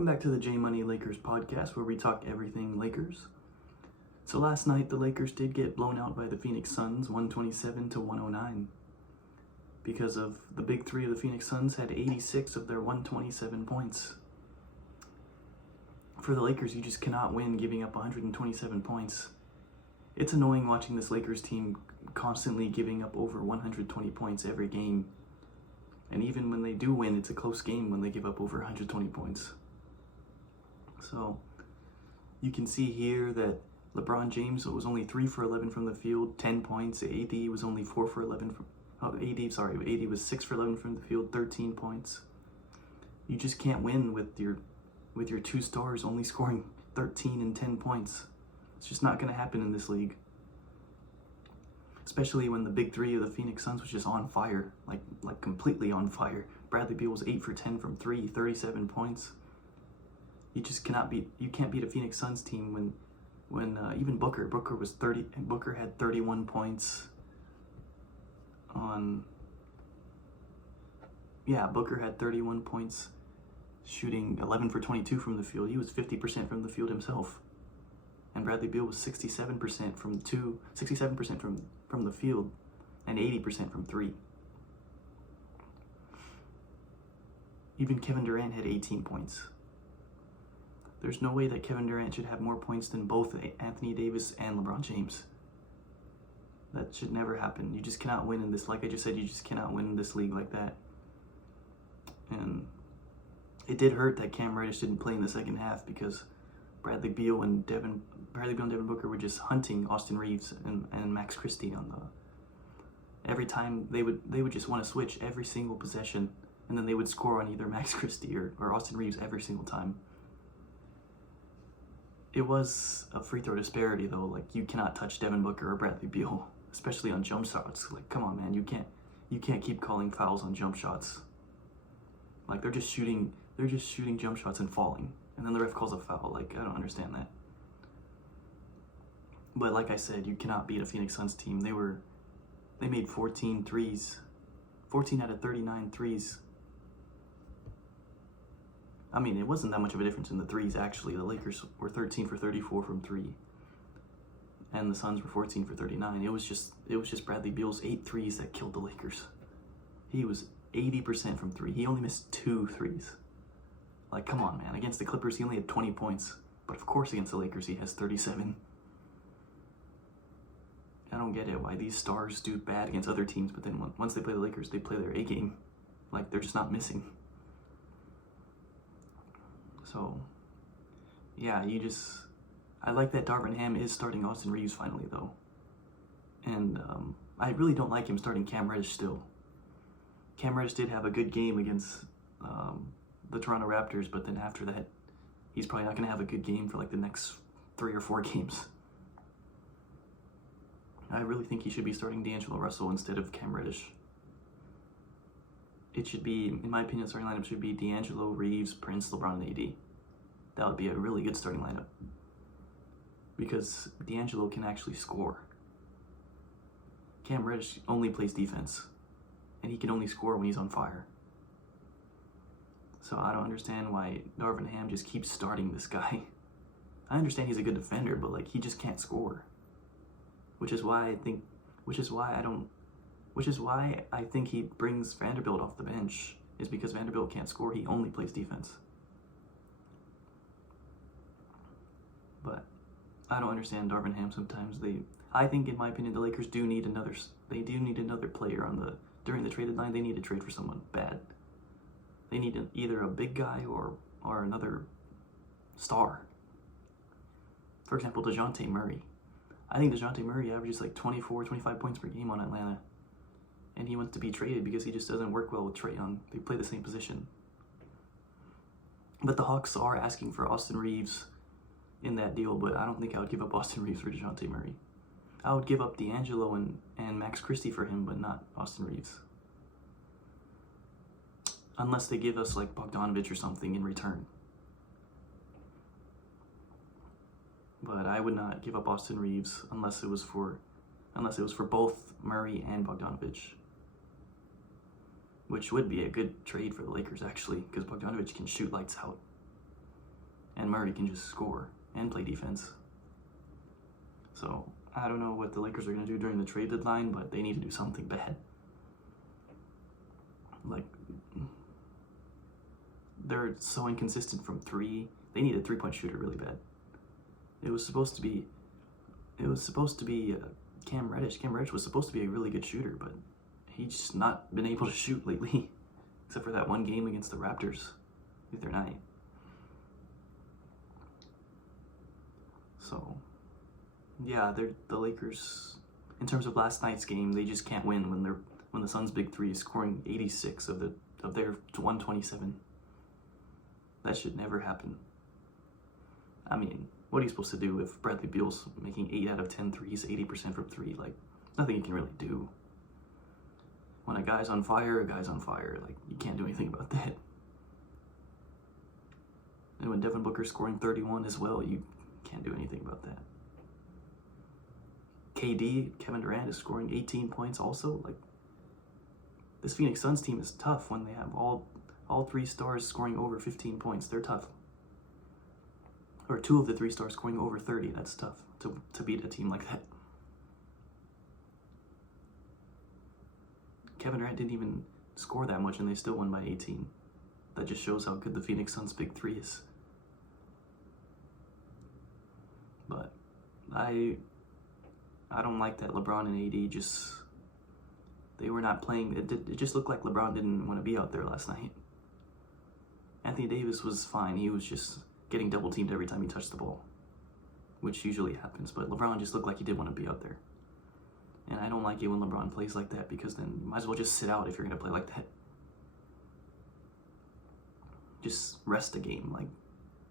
Welcome back to the J Money Lakers podcast, where we talk everything Lakers. So last night, the Lakers did get blown out by the Phoenix Suns, 127-109. Because of the big three of the Phoenix Suns had 86 of their 127 points. For the Lakers, you just cannot win giving up 127 points. It's annoying watching this Lakers team constantly giving up over 120 points every game. And even when they do win, it's a close game when they give up over 120 points. So you can see here that LeBron James was only 3 for 11 from the field, 10 points. AD was only 4 for 11 from AD was 6 for 11 from the field, 13 points. You just can't win with your two stars only scoring 13 and 10 points. It's just not going to happen in this league. Especially when the big three of the Phoenix Suns was just on fire, like completely on fire. Bradley Beal was 8 for 10 from 3, 37 points. You can't beat a Phoenix Suns team when even Booker was 30, and Booker had 31 points Booker had 31 points, shooting 11 for 22 from the field. He was 50% from the field himself. And Bradley Beal was 67% from the field, and 80% from 3. Even Kevin Durant had 18 points. There's no way that Kevin Durant should have more points than both Anthony Davis and LeBron James. That should never happen. You just cannot win in this. Like I just said, you just cannot win in this league like that. And it did hurt that Cam Reddish didn't play in the second half, because Bradley Beal and Devin Booker were just hunting Austin Reeves and Max Christie every time they would just want to switch every single possession, and then they would score on either Max Christie or Austin Reeves every single time. It was a free throw disparity though. Like, you cannot touch Devin Booker or Bradley Beal, especially on jump shots. Like, come on, man, you can't keep calling fouls on jump shots. Like, they're just shooting jump shots and falling, and then the ref calls a foul. Like, I don't understand that. But like I said, you cannot beat a Phoenix Suns team. They made 14 threes. 14 out of 39 threes. I mean, it wasn't that much of a difference in the threes, actually. The Lakers were 13 for 34 from 3. And the Suns were 14 for 39. It was just Bradley Beal's 8 threes that killed the Lakers. He was 80% from 3. He only missed 2 threes. Like, come on, man. Against the Clippers, he only had 20 points. But of course, against the Lakers, he has 37. I don't get it, why these stars do bad against other teams, but then once they play the Lakers, they play their A game. Like, they're just not missing. So, yeah, I like that Darvin Ham is starting Austin Reeves finally, though. And I really don't like him starting Cam Reddish still. Cam Reddish did have a good game against the Toronto Raptors, but then after that, he's probably not going to have a good game for like the next 3 or 4 games. I really think he should be starting D'Angelo Russell instead of Cam Reddish. It should be, in my opinion, the starting lineup should be D'Angelo, Reeves, Prince, LeBron, and AD. That would be a really good starting lineup, because D'Angelo can actually score. Cam Reddish only plays defense, and he can only score when he's on fire. So I don't understand why Darvin Ham just keeps starting this guy. I understand he's a good defender, but like, he just can't score. Which is why I think he brings Vanderbilt off the bench, is because Vanderbilt can't score. He only plays defense. But I don't understand Darvin Ham sometimes. I think, in my opinion, the Lakers do need another player during the trade deadline. They need to trade for someone bad. They need either a big guy or another star. For example, DeJounte Murray. I think DeJounte Murray averages like 24, 25 points per game on Atlanta. And he wants to be traded because he just doesn't work well with Trae Young. They play the same position. But the Hawks are asking for Austin Reeves in that deal, but I don't think I would give up Austin Reeves for DeJounte Murray. I would give up D'Angelo and Max Christie for him, but not Austin Reeves. Unless they give us like Bogdanovich or something in return. But I would not give up Austin Reeves unless it was for both Murray and Bogdanovich. which would be a good trade for the Lakers, actually, because Bogdanovich can shoot lights out. and Murray can just score and play defense. So I don't know what the Lakers are going to do during the trade deadline, but they need to do something bad. Like, they're so inconsistent from three. They need a three-point shooter really bad. It was supposed to be Cam Reddish. Cam Reddish was supposed to be a really good shooter, but he's just not been able to shoot lately, except for that one game against the Raptors the other night. So, yeah, the Lakers, in terms of last night's game, they just can't win when the Suns' big three is scoring 86 of their 127. That should never happen. I mean, what are you supposed to do if Bradley Beal's making 8 out of 10 threes, 80% from 3? Like, nothing you can really do. When a guy's on fire, Like, you can't do anything about that. And when Devin Booker's scoring 31 as well, you can't do anything about that. Kevin Durant, is scoring 18 points also. Like, this Phoenix Suns team is tough when they have all three stars scoring over 15 points. They're tough. Or 2 of the 3 stars scoring over 30. That's tough to beat a team like that. Kevin Durant didn't even score that much and they still won by 18. That just shows how good the Phoenix Suns' big three is. But I don't like that LeBron and AD they were not playing. It just looked like LeBron didn't want to be out there last night. Anthony Davis was fine. He was just getting double teamed every time he touched the ball, which usually happens. But LeBron just looked like he did want to be out there. And I don't like it when LeBron plays like that, because then you might as well just sit out if you're going to play like that. Just rest the game. Like,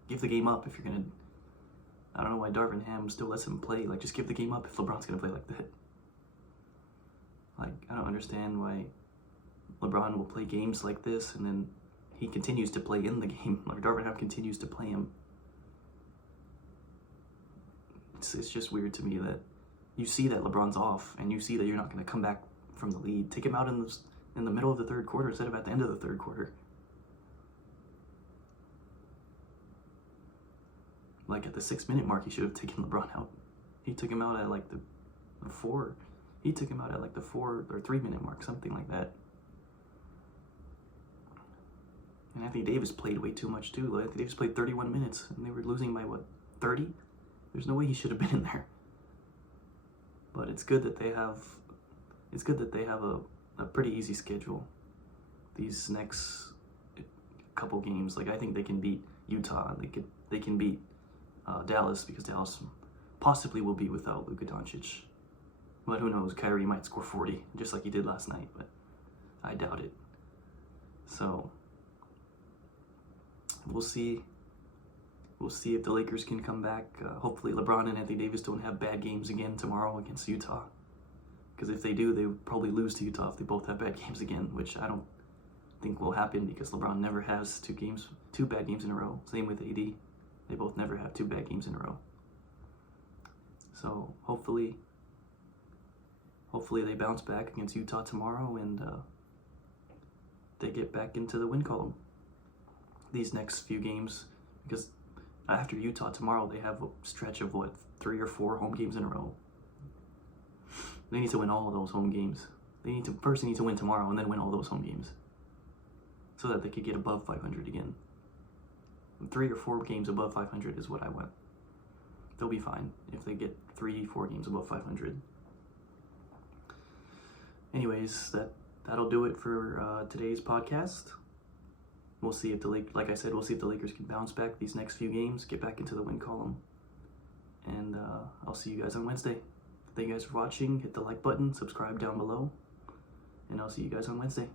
give the game up if you're going to. I don't know why Darvin Ham still lets him play. Like, just give the game up if LeBron's going to play like that. Like, I don't understand why LeBron will play games like this and then he continues to play in the game. Like, Darvin Ham continues to play him. It's just weird to me that you see that LeBron's off and you see that you're not going to come back from the lead. Take him out in the middle of the third quarter instead of at the end of the third quarter. Like, at the 6-minute mark, he should have taken LeBron out. He took him out at like the 4. He took him out at like the 4 or 3-minute mark, something like that. And Anthony Davis played way too much too. Anthony Davis played 31 minutes, and they were losing by what, 30? There's no way he should have been in there. But it's good that they have a pretty easy schedule. These next couple games, like, I think they can beat Utah. They can beat Dallas, because Dallas possibly will be without Luka Doncic. But who knows? Kyrie might score 40, just like he did last night, but I doubt it. So we'll see. We'll see if the Lakers can come back. Hopefully LeBron and Anthony Davis don't have bad games again tomorrow against Utah. Because if they do, they would probably lose to Utah if they both have bad games again, which I don't think will happen, because LeBron never has two bad games in a row. Same with AD. They both never have 2 bad games in a row. So hopefully they bounce back against Utah tomorrow and they get back into the win column these next few games, because after Utah tomorrow, they have a stretch of 3 or 4 home games in a row. They need to win all of those home games. They need to win tomorrow and then win all those home games, so that they could get above 500 again. 3 or 4 games above 500 is what I want. They'll be fine if they get 3-4 games above 500. Anyways, that'll do it for today's podcast. We'll see if like I said, we'll see if the Lakers can bounce back these next few games, get back into the win column. And I'll see you guys on Wednesday. Thank you guys for watching. Hit the like button, subscribe down below, and I'll see you guys on Wednesday.